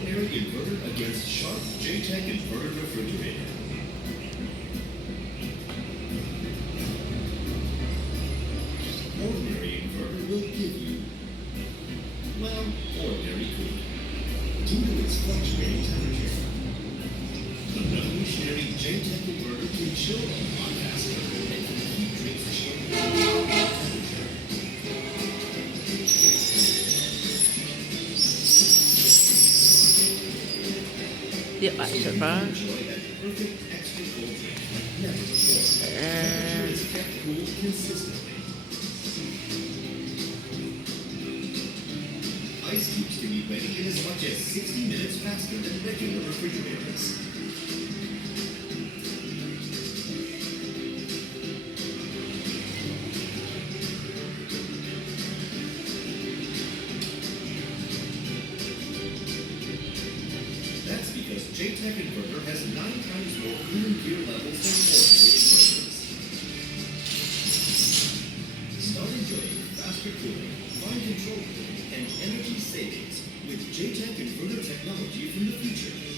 ordinary inverter against sharp J-Tech inverter refrigerator. Ordinary inverter will give you, well, ordinary cooling due to its fluctuating temperature. The revolutionary J-Tech inverter can chill a lot faster and can keep drinks chilled at a temperature. Tiếp lại sẽ có Ice cubes can be ready in as much as 60 minutes faster than regular refrigerators. That's because J-Tech inverter has 9 times more cooling gear levels than ordinary inverters. Start enjoying faster cooling, fine control cooling, and energy savings with J-Tech inverter technology from the future.